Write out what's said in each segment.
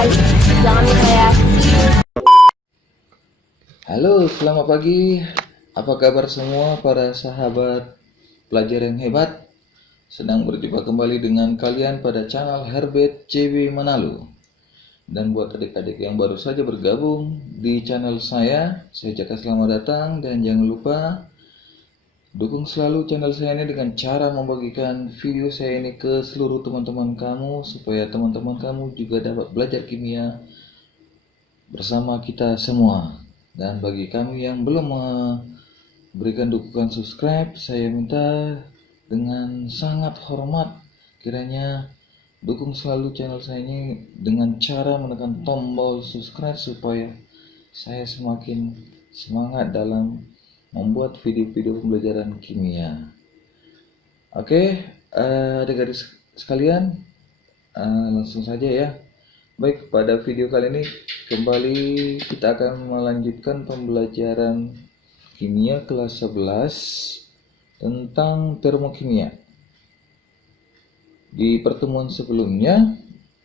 guys, jangan lupa ya. Halo, selamat pagi. Apa kabar semua para sahabat pelajar yang hebat? Senang berjumpa kembali dengan kalian pada channel Herbert CW Manalo. Dan buat adik-adik yang baru saja bergabung di channel saya ucapkan selamat datang dan jangan lupa dukung selalu channel saya ini dengan cara membagikan video saya ini ke seluruh teman-teman kamu supaya teman-teman kamu juga dapat belajar kimia bersama kita semua. Dan bagi kamu yang belum memberikan dukungan subscribe, saya minta dengan sangat hormat kiranya dukung selalu channel saya ini dengan cara menekan tombol subscribe supaya saya semakin semangat dalam membuat video-video pembelajaran kimia. Oke, adik-adik sekalian, langsung saja ya. Baik, pada video kali ini kembali kita akan melanjutkan pembelajaran kimia kelas 11 tentang termokimia. Di pertemuan sebelumnya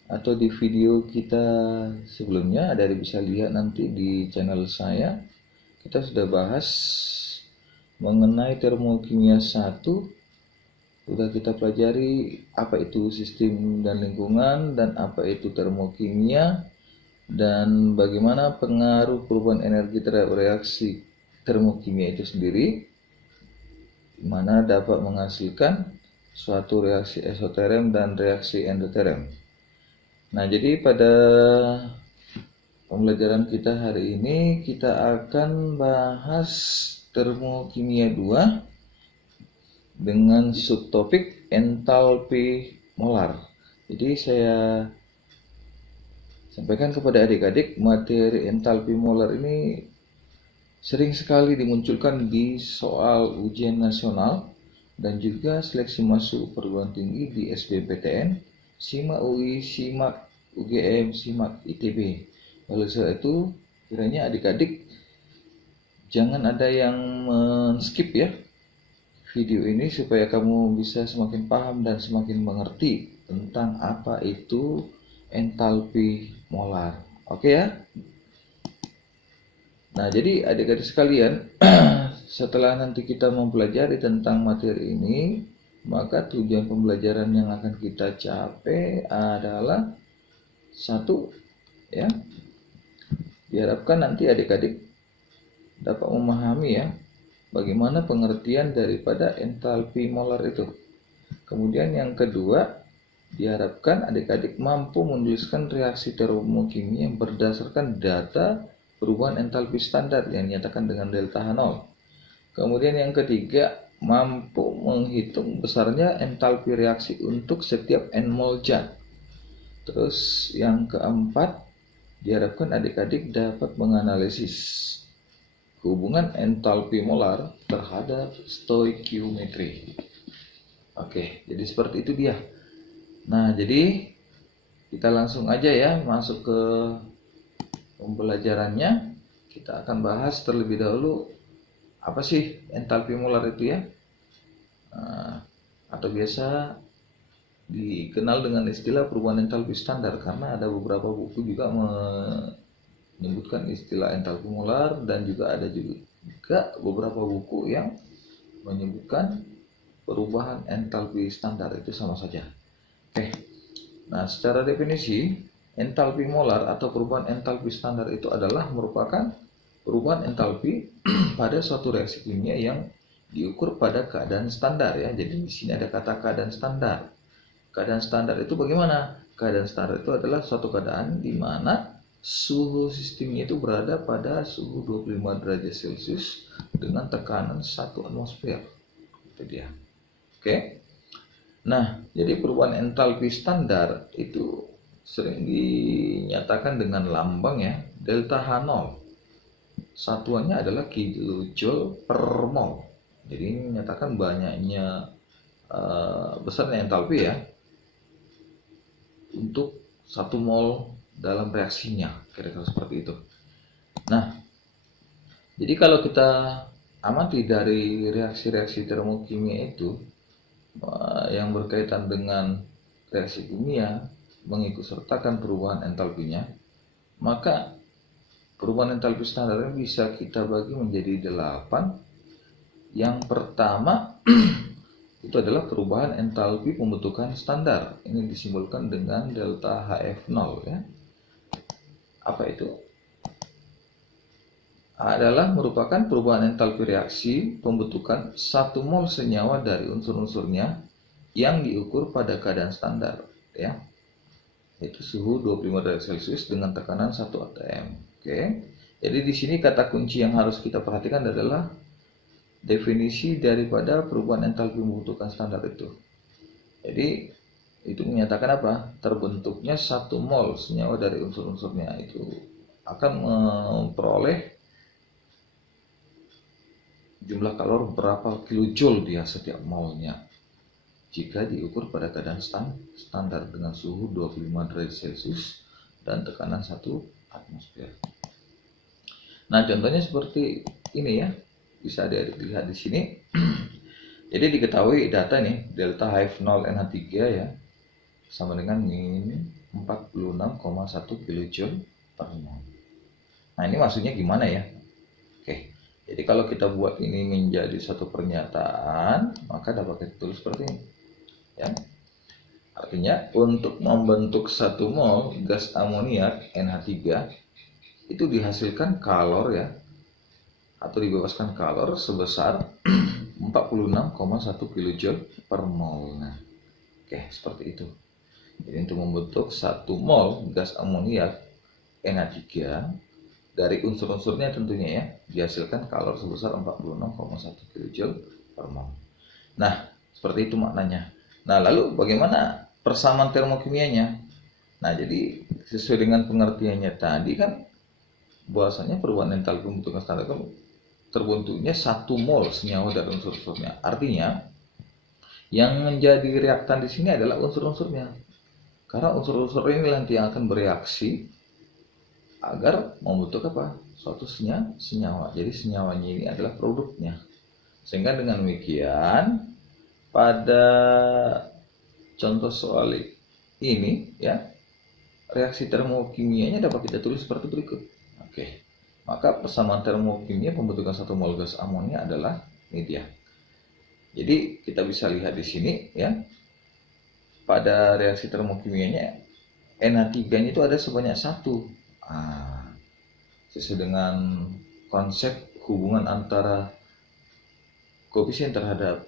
atau di video kita sebelumnya, ada bisa lihat nanti di channel saya, kita sudah bahas mengenai termokimia 1. Sudah kita pelajari apa itu sistem dan lingkungan dan apa itu termokimia dan bagaimana pengaruh perubahan energi terhadap reaksi termokimia itu sendiri, di mana dapat menghasilkan suatu reaksi eksoterm dan reaksi endoterm. Nah, jadi pada pembelajaran kita hari ini kita akan bahas termokimia 2 dengan subtopik entalpi molar. Jadi saya sampaikan kepada adik-adik, materi entalpi molar ini sering sekali dimunculkan di soal ujian nasional dan juga seleksi masuk perguruan tinggi di SBMPTN, SIMAK UI, SIMAK UGM, SIMAK ITB. Oleh sebab itu, kiranya adik-adik jangan ada yang men-skip ya video ini supaya kamu bisa semakin paham dan semakin mengerti tentang apa itu entalpi molar. Oke ya? Nah, jadi adik-adik sekalian, setelah nanti kita mempelajari tentang materi ini, maka tujuan pembelajaran yang akan kita capai adalah satu, ya, diharapkan nanti adik-adik dapat memahami ya bagaimana pengertian daripada entalpi molar itu. Kemudian yang kedua, diharapkan adik-adik mampu menuliskan reaksi termokimia berdasarkan data perubahan entalpi standar yang dinyatakan dengan delta H0. Kemudian yang ketiga, mampu menghitung besarnya entalpi reaksi untuk setiap n mol zat. Terus yang keempat, diharapkan adik-adik dapat menganalisis hubungan entalpi molar terhadap stoikiometri. Oke, jadi seperti itu dia. Nah, jadi kita langsung aja ya masuk ke pembelajarannya. Kita akan bahas terlebih dahulu apa sih entalpi molar itu ya, atau biasa dikenal dengan istilah perubahan entalpi standar, karena ada beberapa buku juga menyebutkan istilah entalpi molar dan juga ada juga beberapa buku yang menyebutkan perubahan entalpi standar, itu sama saja. Oke. Nah, secara definisi entalpi molar atau perubahan entalpi standar itu adalah merupakan perubahan entalpi pada suatu reaksi kimia yang diukur pada keadaan standar ya. Jadi di sini ada kata keadaan standar. Keadaan standar itu bagaimana? Keadaan standar itu adalah suatu keadaan di mana suhu sistemnya itu berada pada suhu 25 derajat Celcius dengan tekanan 1 atmosfer. Itu dia. Oke. Nah, jadi perubahan entalpi standar itu sering dinyatakan dengan lambang ya, delta H0. Satuannya adalah kilojoule per mol. Jadi ini menyatakan banyaknya besarnya entalpi ya untuk 1 mol dalam reaksinya, kira-kira seperti itu. Nah, jadi kalau kita amati dari reaksi-reaksi termokimia itu yang berkaitan dengan reaksi kimia, mengikutsertakan perubahan entalpinya, maka perubahan entalpi standar bisa kita bagi menjadi 8. Yang pertama itu adalah perubahan entalpi pembentukan standar. Ini disimbolkan dengan delta HF0 ya. Apa itu? Adalah merupakan perubahan entalpi reaksi pembentukan 1 mol senyawa dari unsur-unsurnya yang diukur pada keadaan standar ya. Yaitu suhu 25 derajat Celcius dengan tekanan 1 atm. Oke. Jadi di sini kata kunci yang harus kita perhatikan adalah definisi daripada perubahan entalpi pembentukan standar itu. Jadi itu menyatakan apa? Terbentuknya 1 mol senyawa dari unsur-unsurnya itu akan memperoleh jumlah kalor berapa kilojoule dia setiap molnya jika diukur pada keadaan standar dengan suhu 25 derajat Celcius dan tekanan 1 atmosfer. Nah, contohnya seperti ini ya. Bisa dilihat di sini. Jadi diketahui data nih, delta HF0 NH3 ya sama dengan min 46,1 kJ per mol. Nah, ini maksudnya gimana ya? Oke. Jadi kalau kita buat ini menjadi satu pernyataan, maka dapat kita tulis seperti ini. Ya. Artinya untuk membentuk 1 mol gas amoniak NH3 itu dihasilkan kalor ya, atau dibebaskan kalor sebesar 46,1 kJ per mol. Nah, oke, seperti itu. Jadi untuk membentuk 1 mol gas amoniak NH3 dari unsur-unsurnya tentunya ya, dihasilkan kalor sebesar 46,1 kJ per mol. Nah, seperti itu maknanya. Nah, lalu bagaimana persamaan termokimianya? Nah, jadi sesuai dengan pengertiannya tadi kan bahwasanya perubahan entalpi pembentukan standar itu terbentuknya 1 mol senyawa dari unsur-unsurnya. Artinya yang menjadi reaktan di sini adalah unsur-unsurnya. Karena unsur-unsur ini nanti yang akan bereaksi agar membentuk apa? Suatu senyawa. Jadi senyawanya ini adalah produknya. Sehingga dengan demikian pada contoh soal ini ya, reaksi termokimianya dapat kita tulis seperti berikut. Oke. Maka persamaan termokimia pembentukan 1 mol gas amonia adalah ini dia. Jadi kita bisa lihat di sini ya. Pada reaksi termokimianya NH3-nya itu ada sebanyak 1. Sesuai dengan konsep hubungan antara koefisien terhadap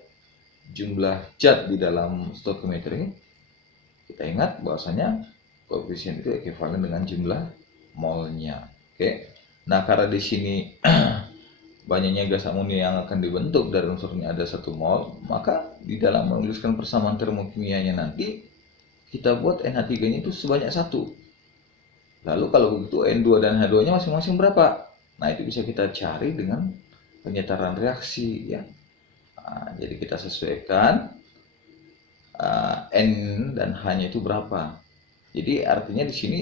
jumlah zat di dalam stoichiometri, kita ingat bahwasanya koefisien itu ekuivalen dengan jumlah molnya. Oke. Nah, karena di sini banyaknya gas amonia yang akan dibentuk dari unsurnya ada 1 mol, maka di dalam menuliskan persamaan termokimianya nanti kita buat NH3-nya itu sebanyak 1. Lalu kalau begitu N2 dan H2-nya masing-masing berapa? Nah, itu bisa kita cari dengan penyetaraan reaksi ya. Nah, jadi kita sesuaikan N dan H-nya itu berapa. Jadi artinya di sini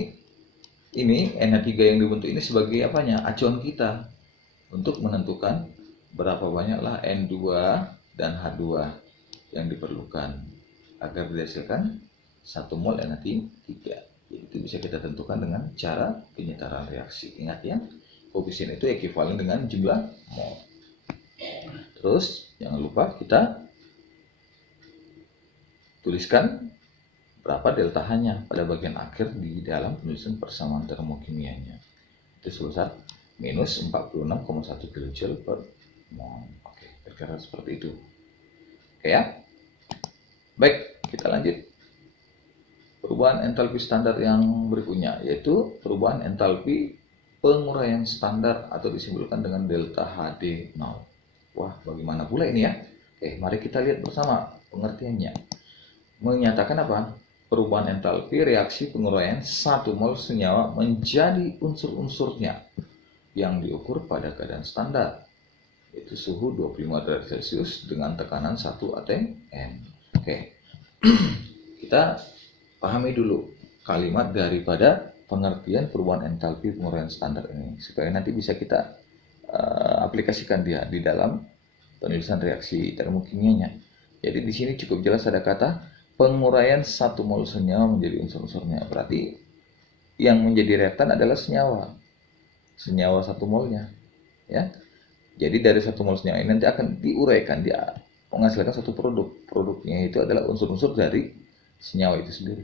ini NH3 yang dibentuk ini sebagai apanya? Acuan kita untuk menentukan berapa banyaklah N2 dan H2 yang diperlukan agar dihasilkan 1 mol NH3. Jadi itu bisa kita tentukan dengan cara penyetaraan reaksi. Ingat ya, koefisien itu ekuivalen dengan jumlah mol. Terus jangan lupa kita tuliskan berapa delta H-nya pada bagian akhir di dalam penulisan persamaan termokimianya. Itu sebesar minus 46,1 kJ per mol. Oke, kira-kira seperti itu. Oke ya. Baik, kita lanjut. Perubahan entalpi standar yang berikutnya yaitu perubahan entalpi penguraian standar atau disimbolkan dengan delta HD0. Wah, bagaimana pula ini ya? Oke, mari kita lihat bersama pengertiannya. Menyatakan apa? Perubahan entalpi reaksi penguraian 1 mol senyawa menjadi unsur-unsurnya yang diukur pada keadaan standar, yaitu suhu 25 derajat Celcius dengan tekanan 1 atm. Oke, kita pahami dulu kalimat daripada pengertian perubahan entalpi penguraian standar ini supaya nanti bisa kita aplikasikan dia di dalam penulisan reaksi termokimianya. Jadi di sini cukup jelas ada kata penguraian 1 mol senyawa menjadi unsur-unsurnya. Berarti yang menjadi reaktan adalah senyawa 1 molnya, ya. Jadi dari 1 mol senyawa ini nanti akan diuraikan, dia menghasilkan satu produk. Produknya itu adalah unsur-unsur dari senyawa itu sendiri.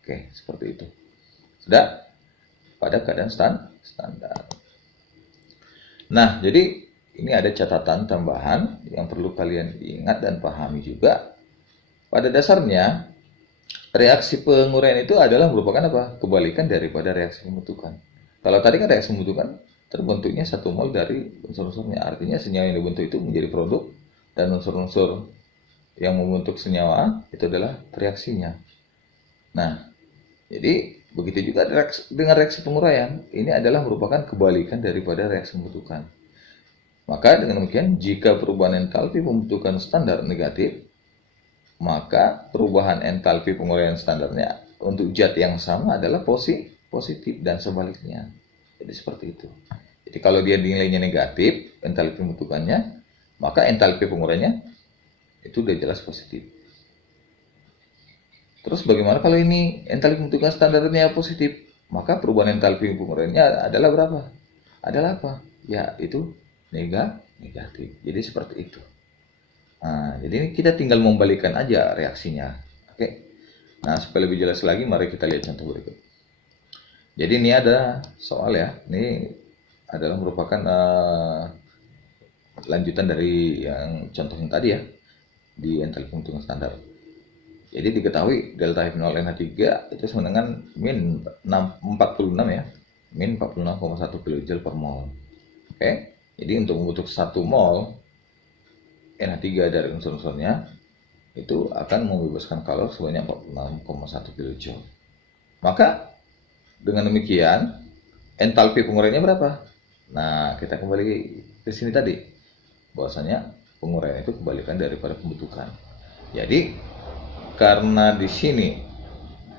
Oke, seperti itu. Sudah pada keadaan standar. Nah, jadi ini ada catatan tambahan yang perlu kalian ingat dan pahami juga. Pada dasarnya, reaksi penguraian itu adalah merupakan apa? Kebalikan daripada reaksi pembentukan. Kalau tadi kan reaksi pembentukan terbentuknya 1 mol dari unsur-unsurnya. Artinya senyawa yang dibentuk itu menjadi produk dan unsur-unsur yang membentuk senyawa itu adalah reaksinya. Nah, jadi begitu juga dengan reaksi penguraian. Ini adalah merupakan kebalikan daripada reaksi pembentukan. Maka dengan demikian, jika perubahan entalpi pembentukan standar negatif, maka perubahan entalpi penguraian standarnya untuk zat yang sama adalah positif dan sebaliknya. Jadi seperti itu. Jadi kalau dia nilainya negatif, entalpi pembentukannya, maka entalpi penguraiannya itu udah jelas positif. Terus bagaimana kalau ini entalpi pembentukan standarnya positif? Maka perubahan entalpi penguraiannya adalah berapa? Adalah apa? Ya, itu negatif. Jadi seperti itu. Nah, jadi kita tinggal membalikan aja reaksinya. Oke. Nah, supaya lebih jelas lagi, mari kita lihat contoh berikut. Jadi ini ada soal ya. Ini adalah merupakan lanjutan dari yang contoh yang tadi ya, di entalpi pembentukan standar. Jadi diketahui delta F0 NH3 itu sama dengan min 46 ya, min 46,1 kJ per mol. Oke. Jadi untuk membentuk 1 mol NH3 dari unsur-unsurnya itu akan membebaskan kalori sebanyak 46,1 kJ. Maka dengan demikian entalpi penguraiannya berapa? Nah, kita kembali ke sini tadi, bahwasanya penguraian itu kebalikan daripada pembentukan. Jadi karena di sini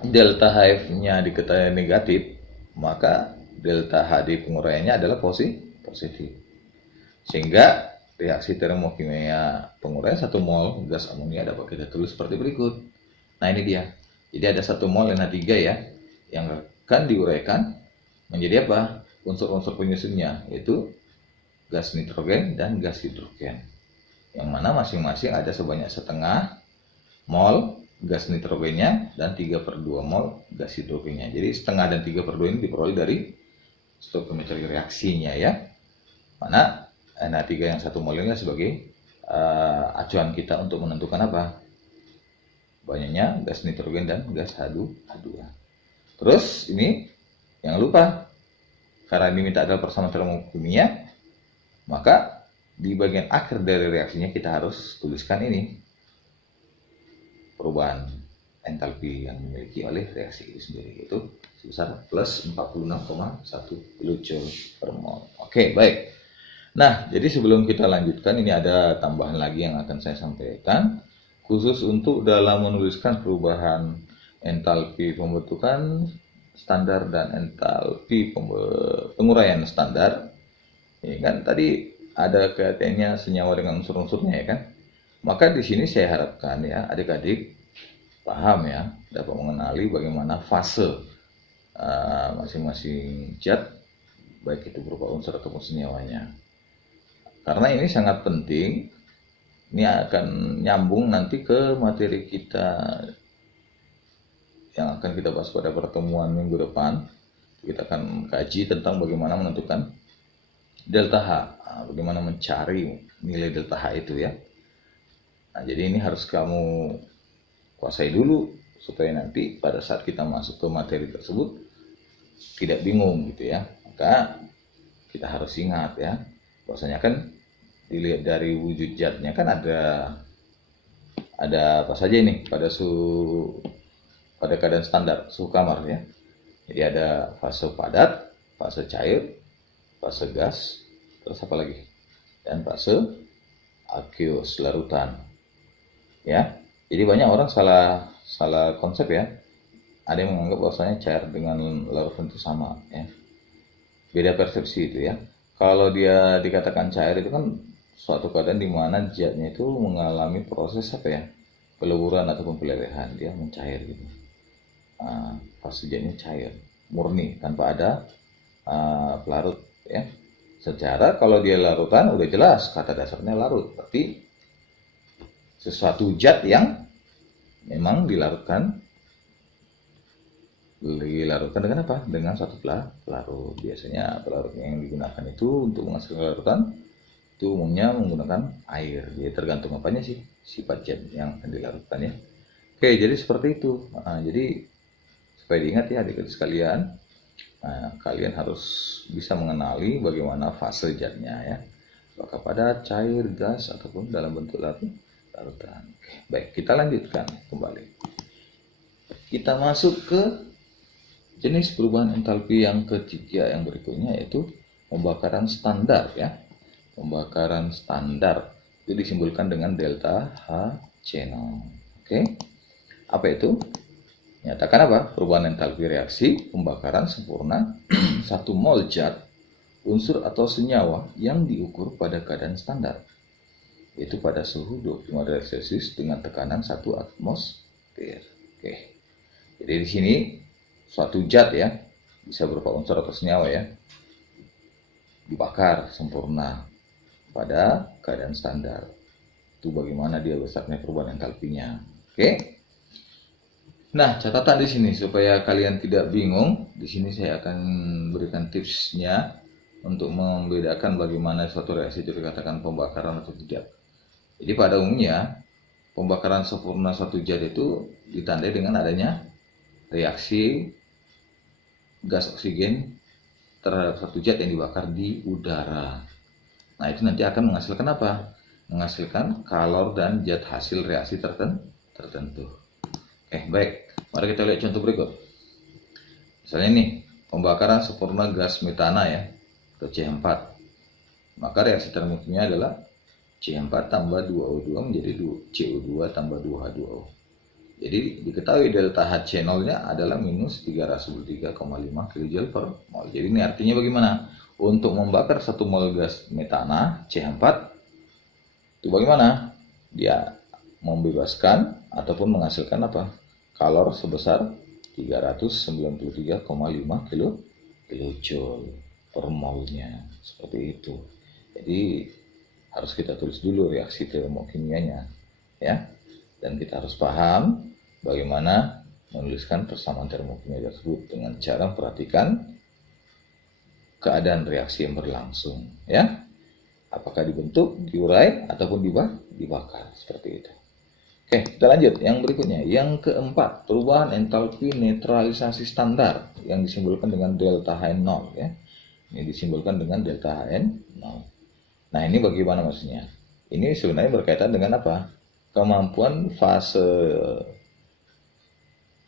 delta HF-nya diketahui negatif, maka delta HD penguraiannya adalah positif. Sehingga reaksi termokimia penguraian 1 mol gas amonia dapat kita tulis seperti berikut. Nah, ini dia. Jadi ada 1 mol NH3 ya, yang akan diuraikan menjadi apa? Unsur-unsur penyusunnya, yaitu gas nitrogen dan gas hidrogen. Yang mana masing-masing ada sebanyak setengah mol gas nitrogennya dan 3/2 mol gas hidrogennya. Jadi setengah dan 3/2 ini diperoleh dari stoichiometri reaksinya ya. Mana NH3 yang 1 mol ini sebagai acuan kita untuk menentukan apa? Banyaknya gas nitrogen dan gas H2. Terus ini jangan lupa, karena diminta adalah persamaan termokimia, maka di bagian akhir dari reaksinya kita harus tuliskan ini perubahan entalpi yang dimiliki oleh reaksi itu sendiri, yaitu sebesar plus 46,1 kJ per mol. Oke, baik. Nah, jadi sebelum kita lanjutkan, ini ada tambahan lagi yang akan saya sampaikan, khusus untuk dalam menuliskan perubahan entalpi pembentukan standar dan entalpi penguraian standar. Ya kan, tadi ada kaitannya senyawa dengan unsur-unsurnya ya kan. Maka di sini saya harapkan ya adik-adik paham ya, dapat mengenali bagaimana fase masing-masing zat, baik itu berupa unsur ataupun senyawanya. Karena ini sangat penting, ini akan nyambung nanti ke materi kita yang akan kita bahas pada pertemuan minggu depan. Kita akan kaji tentang bagaimana menentukan delta H, bagaimana mencari nilai delta H itu ya. Nah, jadi ini harus kamu kuasai dulu supaya nanti pada saat kita masuk ke materi tersebut tidak bingung gitu ya. Maka kita harus ingat ya, bahwasanya kan dilihat dari wujud zatnya kan ada apa saja ini pada keadaan standar suhu kamar ya. Jadi ada fase padat, fase cair, fase gas, terus apa lagi? Dan fase aqueous larutan. Ya. Jadi banyak orang salah konsep ya. Ada yang menganggap bahwasanya cair dengan larutan itu sama ya. Beda persepsi itu ya. Kalau dia dikatakan cair itu kan suatu keadaan di mana zatnya itu mengalami proses apa ya? pelururan ataupun pelelehan, dia mencair gitu. Fase zatnya cair, murni tanpa ada pelarut ya. Secara kalau dia larutan udah jelas kata dasarnya larut, berarti sesuatu zat yang memang dilarutkan dengan apa? Dengan satu pelarut. Biasanya pelarut yang digunakan itu untuk menghasilkan larutan itu umumnya menggunakan air. Jadi tergantung apanya sih sifat zat yang akan dilarutkan ya. Oke, jadi seperti itu. Jadi supaya diingat ya adik-adik sekalian, kalian harus bisa mengenali bagaimana fase zatnya ya. Apakah pada cair, gas ataupun dalam bentuk larutan. Oke, baik, kita lanjutkan kembali. Kita masuk ke jenis perubahan entalpi yang ketiga yang berikutnya, yaitu pembakaran standar ya. Pembakaran standar itu disimbolkan dengan delta H0. Oke. Apa itu? Nyatakan apa? Perubahan entalpi reaksi pembakaran sempurna 1 mol zat, unsur atau senyawa yang diukur pada keadaan standar, yaitu pada suhu 25 derajat Celcius dengan tekanan 1 atmosfer. Oke. Jadi di sini suatu zat ya, bisa berupa unsur atau senyawa ya, dibakar sempurna pada keadaan standar. Itu bagaimana dia besarnya perubahan entalpinya. Oke. Nah, catatan di sini supaya kalian tidak bingung, di sini saya akan berikan tipsnya untuk membedakan bagaimana suatu reaksi itu dikatakan pembakaran atau tidak. Jadi pada umumnya pembakaran sempurna suatu zat itu ditandai dengan adanya reaksi gas oksigen terhadap satu zat yang dibakar di udara. Nah, itu nanti akan menghasilkan apa? Menghasilkan kalor dan zat hasil reaksi tertentu. Baik. Mari kita lihat contoh berikut. Misalnya nih, pembakaran sempurna gas metana ya, atau CH4. Maka reaksi termokimia adalah CH4 tambah 2O2 menjadi CO2 tambah 2H2O. Jadi diketahui delta H0-nya adalah minus 313,5 kJ per mol. Jadi ini artinya bagaimana? Untuk membakar 1 mol gas metana CH4 itu bagaimana? Dia membebaskan ataupun menghasilkan apa? Kalor sebesar 393,5 kJ per molnya. Seperti itu. Jadi harus kita tulis dulu reaksi termokimianya ya. Dan kita harus paham bagaimana menuliskan persamaan termokimia tersebut dengan cara memperhatikan keadaan reaksi yang berlangsung ya. Apakah dibentuk, diurai ataupun dibakar seperti itu. Kita lanjut yang berikutnya. Yang keempat, perubahan entalpi netralisasi standar yang disimbolkan dengan delta H0 ya. Ini disimbolkan dengan delta H0. Nah, ini bagaimana maksudnya? Ini sebenarnya berkaitan dengan apa? Kemampuan fase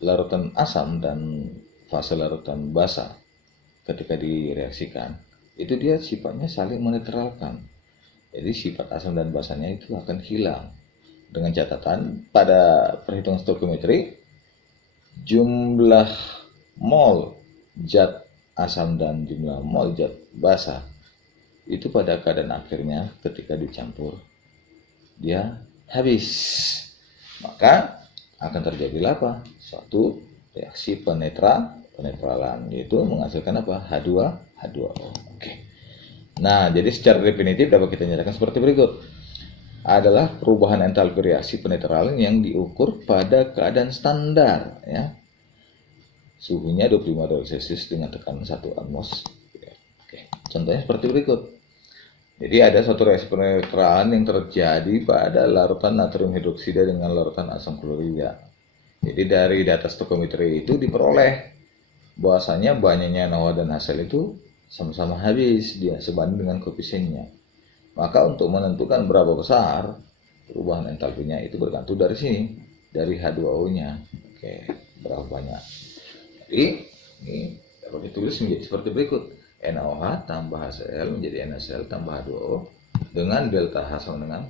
larutan asam dan fase larutan basa ketika direaksikan itu dia sifatnya saling menetralkan. Jadi sifat asam dan basanya itu akan hilang. Dengan catatan pada perhitungan stoikiometri jumlah mol zat asam dan jumlah mol zat basa itu pada keadaan akhirnya ketika dicampur dia habis, maka akan terjadi apa? Suatu reaksi penetralan, yaitu menghasilkan apa? H2O. Nah, jadi secara definitif dapat kita nyatakan seperti berikut. Adalah perubahan entalpi reaksi penetralan yang diukur pada keadaan standar ya. Suhunya 25 derajat Celcius dengan tekanan 1 atmosfer. Contohnya seperti berikut. Jadi ada suatu reaksi penetralan yang terjadi pada larutan natrium hidroksida dengan larutan asam klorida. Jadi dari data stoikiometri itu diperoleh bahwasanya banyaknya NaOH dan HCl itu sama-sama habis dia sebanding dengan koefisiennya. Maka untuk menentukan berapa besar perubahan entalpinya itu bergantung dari sini, dari H2O-nya. Berapa banyak. Jadi ini dapat ditulis menjadi seperti berikut. NaOH tambah HCl menjadi NaCl tambah H2O dengan delta H sama dengan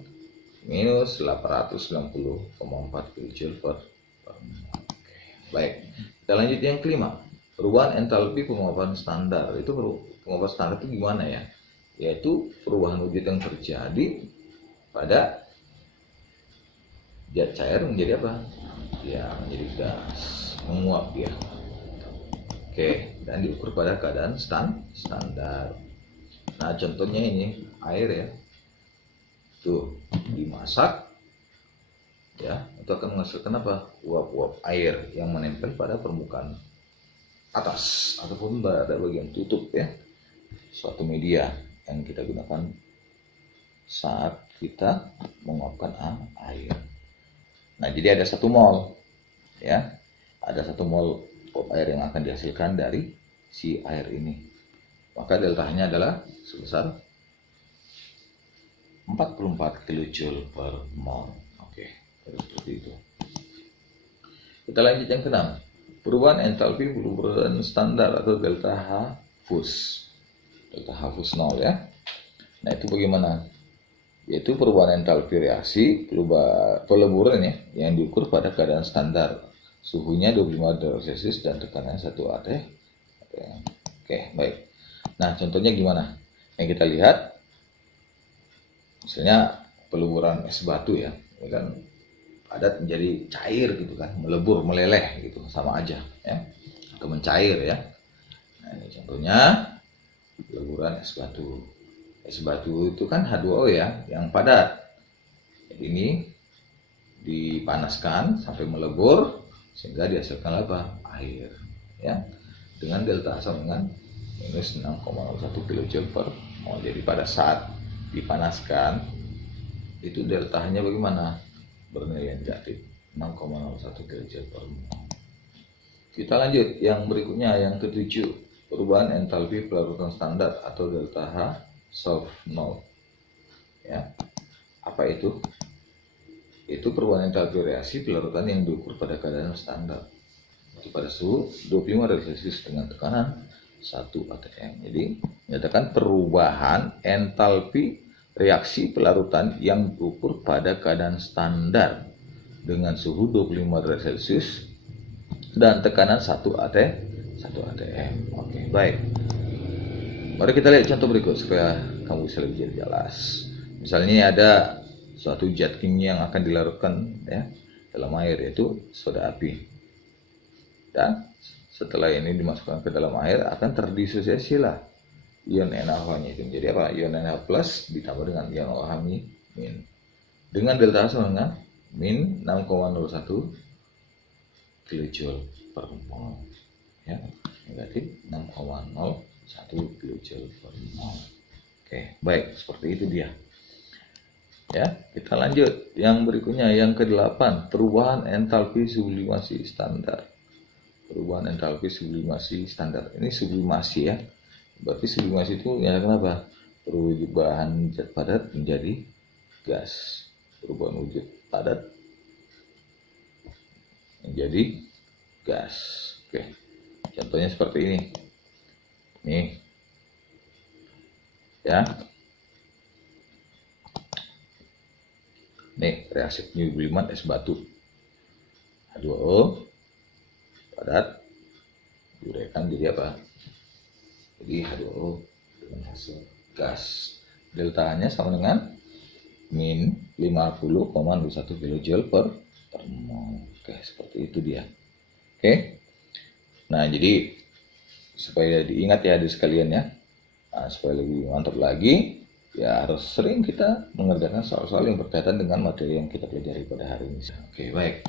minus 890,4 kJ per mol. Baik, kita lanjut yang kelima. Perubahan entalpi penguapan standar. Itu penguapan standar itu gimana ya? Yaitu perubahan wujud yang terjadi pada zat cair menjadi apa? Ya, menjadi gas, menguap dia. Oke, dan diukur pada keadaan standar. Nah, contohnya ini air ya. Tuh, dimasak ya, itu akan menghasilkan apa? Uap-uap air yang menempel pada permukaan atas ataupun pada bagian tutup ya. Suatu media yang kita gunakan saat kita menguapkan air. Nah, jadi ada 1 mol ya. Ada 1 mol uap air yang akan dihasilkan dari si air ini. Maka deltanya adalah sebesar 44 kJ per mol. Oke, seperti itu. Kita lanjut yang ke-6. Perubahan entalpi perubahan standar atau delta H fus. Delta H fus 0 ya. Nah, itu bagaimana? Yaitu perubahan entalpi reaksi peleburan ya, yang diukur pada keadaan standar. Suhunya 25 derajat Celcius dan tekanannya 1 atm. Oke, baik. Nah, contohnya gimana? Yang kita lihat, misalnya peleburan es batu ya kan padat menjadi cair gitu kan, melebur, meleleh gitu, sama aja ya, atau mencair ya. Nah, ini contohnya peleburan es batu. Es batu itu kan H2O ya, yang padat. Jadi ini dipanaskan sampai melebur sehingga dihasilkan apa? Air ya, dengan delta sama dengan minus 6,01 kJ per mol. Jadi pada saat dipanaskan itu deltanya bagaimana? Bernilai negatif 6,01 kJ per mol. Kita lanjut yang berikutnya, yang ke-7, perubahan entalpi pelarutan standar atau delta H soft 0 ya. Apa itu? Itu perubahan entalpi reaksi pelarutan yang diukur pada keadaan standar, itu pada suhu 25 derajat Celcius dengan tekanan 1 atm. Jadi menyatakan perubahan entalpi reaksi pelarutan yang diukur pada keadaan standar dengan suhu 25 derajat Celcius dan tekanan 1 atm. Oke, baik. Mari kita lihat contoh berikut supaya kamu bisa lebih jelas. Misalnya ada suatu zat kimia yang akan dilarutkan ya dalam air, yaitu soda api. Dan setelah ini dimasukkan ke dalam air akan terdisosiasi lah ion NaOH-nya itu menjadi apa? Ion NaOH plus ditambah dengan ion OH min dengan delta sama dengan min 6,01 kJ per mol ya, negatif 6,01 kJ per mol. Oke, baik, seperti itu dia ya. Kita lanjut yang berikutnya, yang ke-8, perubahan entalpi sublimasi standar. Perubahan entalpi sublimasi standar, ini sublimasi ya, berarti sublimasi itu ya kenapa? Perubahan zat padat menjadi gas, perubahan wujud padat menjadi gas. Oke, contohnya seperti ini nih ya. Nih reaksi penyubliman es batu, H2O padat diuraikan jadi apa? Jadi H2O dengan hasil gas. Deltanya sama dengan min 50,21 kJ per mol. Oke, seperti itu dia. Oke. Nah, jadi supaya diingat ya adik sekalian ya. Nah, supaya lebih mantap lagi, ya harus sering kita mengerjakan soal-soal yang berkaitan dengan materi yang kita pelajari pada hari ini. Oke, baik.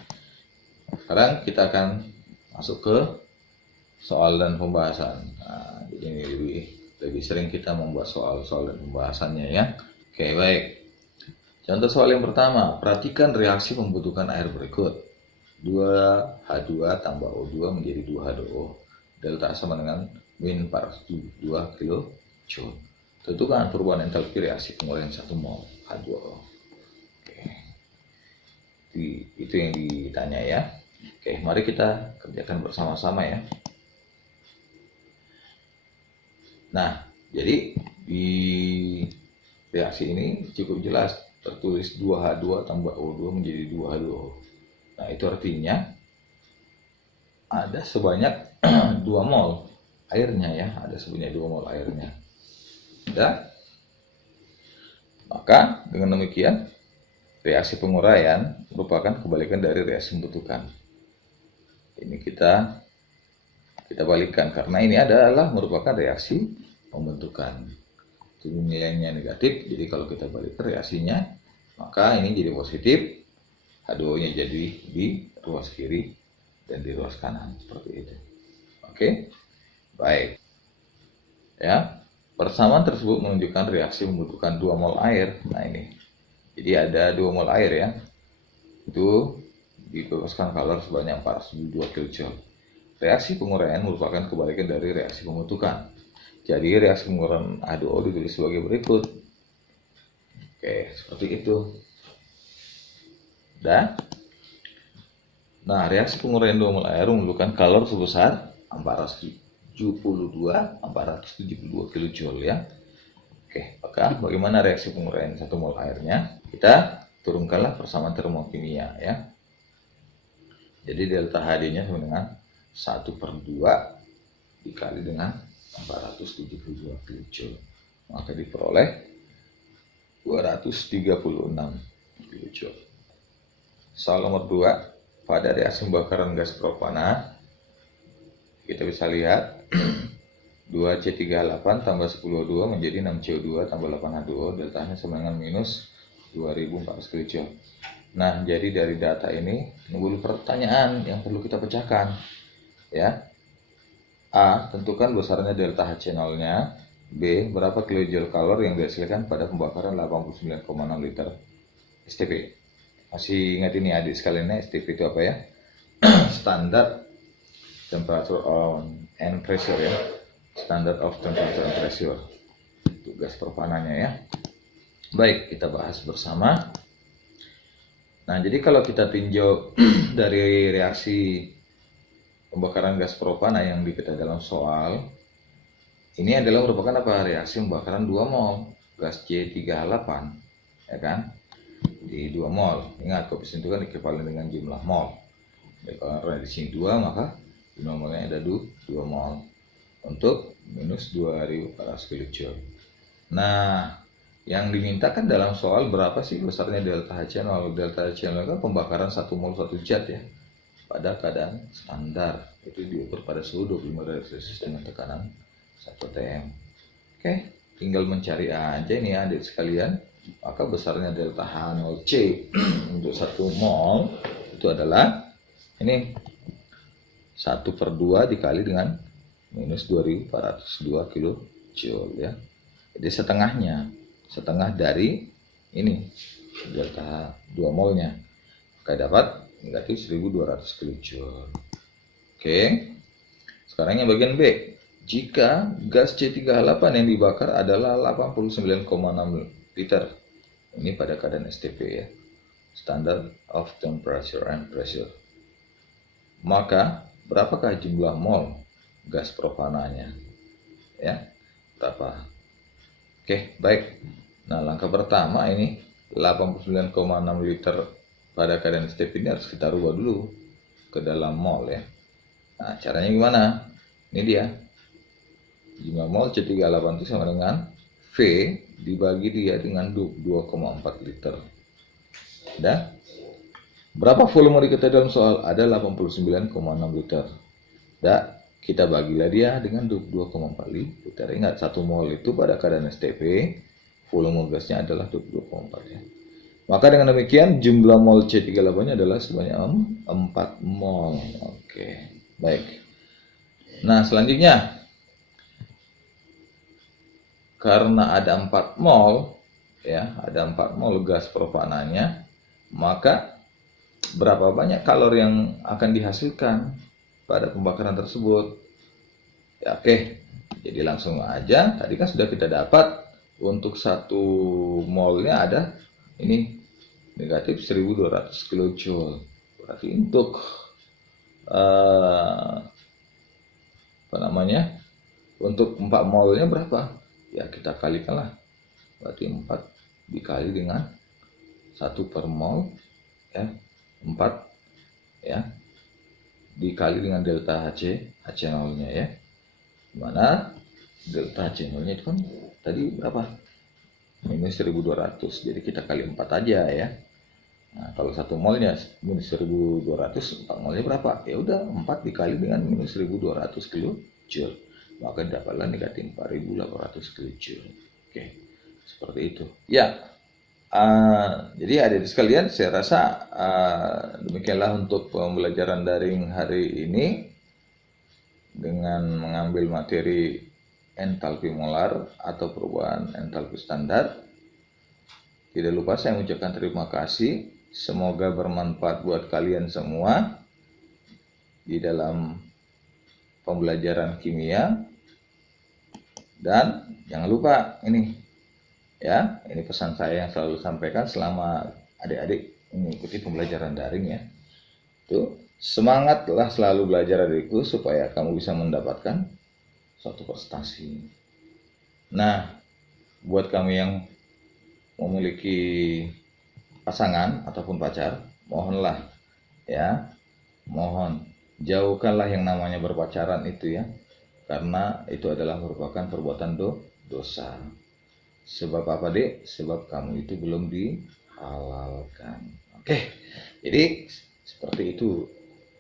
Sekarang kita akan masuk ke soal dan pembahasan. Nah, jadi ini lebih sering kita membuat soal-soal dan pembahasannya ya. Oke, baik. Contoh soal yang pertama, perhatikan reaksi membutuhkan air berikut. 2H2 tambah O2 menjadi 2H2O. Delta sama dengan min 402 kJ. Tentukan perubahan entalpi reaksi penguraian 1 mol H2O. Oke. Itu yang ditanya ya. Oke, mari kita kerjakan bersama-sama ya. Nah, jadi di reaksi ini cukup jelas tertulis 2H2 tambah O2 menjadi 2H2O. Nah, itu artinya ada sebanyak 2 mol airnya ya, ada sebanyak 2 mol airnya. Dan maka dengan demikian reaksi penguraian merupakan kebalikan dari reaksi pembentukan. Ini kita balikkan karena ini adalah merupakan reaksi pembentukan. Itu nilainya negatif, jadi kalau kita balik reaksinya, maka ini jadi positif, H2O-nya jadi di ruas kiri dan di ruas kanan, seperti itu. Oke, baik. Ya, persamaan tersebut menunjukkan reaksi membutuhkan 2 mol air. Nah ini, jadi ada 2 mol air ya, itu dibebaskan kalor sebanyak 402 kJ. Reaksi penguraian merupakan kebalikan dari reaksi pembentukan. Jadi reaksi penguraian H2O ditulis sebagai berikut. Oke, seperti itu. Nah, reaksi penguraian 2 mol air membutuhkan kalor sebesar 472 kJ ya. Oke, maka bagaimana reaksi penguraian 1 mol airnya? Kita turunkanlah persamaan termokimia ya. Jadi delta HD-nya sama dengan 1/2 dikali dengan 472 kJ. Maka diperoleh 236 kJ. Soal nomor 2, pada reaksi pembakaran gas propana kita bisa lihat 2C38 tambah 10O2 menjadi 6CO2 tambah 8H2O, deltanya sama dengan minus 2400 kJ. Nah, jadi dari data ini timbul pertanyaan yang perlu kita pecahkan. Ya. A, tentukan besarnya delta HC0-nya. B, berapa kilojoule kalor yang dihasilkan pada pembakaran 89,6 liter STP. Masih ingat ini adik sekalian, STP itu apa ya? Standard temperature and pressure ya. Standard of temperature and pressure. Itu gas propananya ya. Baik, kita bahas bersama. Nah, jadi kalau kita tinjau dari reaksi pembakaran gas propana yang diketahui dalam soal, ini adalah merupakan apa? Reaksi pembakaran 2 mol gas C3H8, ya kan? Di 2 mol. Ingat, koefisien itu kan ekivalen dengan jumlah mol. Jadi, kalau di sini 2, maka jumlah molnya ada 2 mol untuk minus 2400 kJ. Nah, yang dimintakan dalam soal berapa sih besarnya delta HC0? Delta HC0 kan pembakaran 1 mol 1 zat ya, pada keadaan standar. Itu diukur pada suhu 25 derajat Celcius dengan tekanan 1 atm. Oke, tinggal mencari aja ini adik sekalian. Maka besarnya delta H0C untuk 1 mol itu adalah ini 1/2 dikali dengan minus 2402 kJ ya. Jadi setengah dari ini delta 2 molnya, maka dapat negatif 1200 kJ. Oke, sekarang yang bagian B. Jika gas C3H8 yang dibakar adalah 89,6 liter, ini pada keadaan STP ya, Standard of Temperature and Pressure, maka berapakah jumlah mol gas propananya ya, berapa? Oke, baik. Nah, langkah pertama ini 89,6 liter pada keadaan STP ini harus kita rubah dulu ke dalam mol ya. Nah, caranya gimana? Ini dia. Jumlah mol C3H8 itu sama dengan V dibagi dia dengan 2,4 liter. Dan berapa volume diketahui dalam soal? Ada 89,6 liter. Dan kita bagilah dia dengan 22,4 liter. Ingat, 1 mol itu pada keadaan STP, volume gasnya adalah 22,4 ya. Maka dengan demikian jumlah mol C3H8-nya adalah sebanyak 4 mol. Oke, baik. Nah, selanjutnya karena ada 4 mol ya, ada 4 mol gas propananya, maka berapa banyak kalor yang akan dihasilkan pada pembakaran tersebut? Ya, oke. Jadi langsung aja, tadi kan sudah kita dapat untuk 1 molnya ada ini negatif 1200 kJ. Berarti untuk untuk 4 molnya berapa? Ya, kita kalikanlah. Berarti 4 dikali dengan 1/mol ya, 4 ya, dikali dengan delta HC0-nya ya. Dimana delta HC0-nya itu kan tadi berapa? Minus 1200. Jadi kita kali 4 aja ya. Nah, kalau 1 molnya minus 1200, 4 molnya berapa? Ya udah 4 dikali dengan minus 1200 kilojoule, maka dapatlah negatif 4800 kilojoule. Oke, seperti itu. Ya, jadi adik-adik sekalian, saya rasa demikianlah untuk pembelajaran daring hari ini dengan mengambil materi entalpi molar atau perubahan entalpi standar. Tidak lupa saya mengucapkan terima kasih. Semoga bermanfaat buat kalian semua di dalam pembelajaran kimia. Dan jangan lupa ini ya, ini pesan saya yang selalu sampaikan selama adik-adik mengikuti pembelajaran daring ya. Itu semangatlah selalu belajar adikku supaya kamu bisa mendapatkan suatu prestasi. Nah, buat kamu yang memiliki pasangan ataupun pacar, mohonlah ya, mohon jauhkanlah yang namanya berpacaran itu ya, karena itu adalah merupakan perbuatan dosa. Sebab apa dek? Sebab kamu itu belum dihalalkan. Oke, jadi seperti itu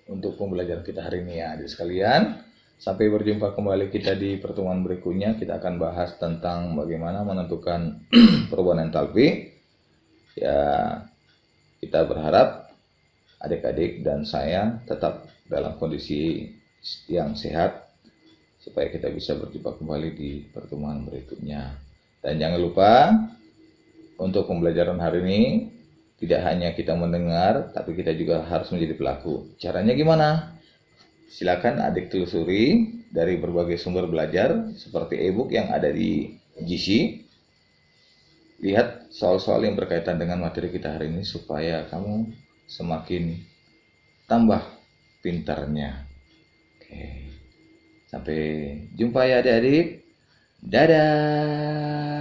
untuk pembelajaran kita hari ini ya adik sekalian. Sampai berjumpa kembali kita di pertemuan berikutnya. Kita akan bahas tentang bagaimana menentukan perubahan entalpi. Ya, kita berharap adik-adik dan saya tetap dalam kondisi yang sehat supaya kita bisa berjumpa kembali di pertemuan berikutnya. Dan jangan lupa untuk pembelajaran hari ini tidak hanya kita mendengar, tapi kita juga harus menjadi pelaku. Caranya gimana? Silakan adik telusuri dari berbagai sumber belajar seperti e-book yang ada di GC. Lihat soal-soal yang berkaitan dengan materi kita hari ini supaya kamu semakin tambah pintarnya. Oke. Sampai jumpa ya adik-adik. Dadah.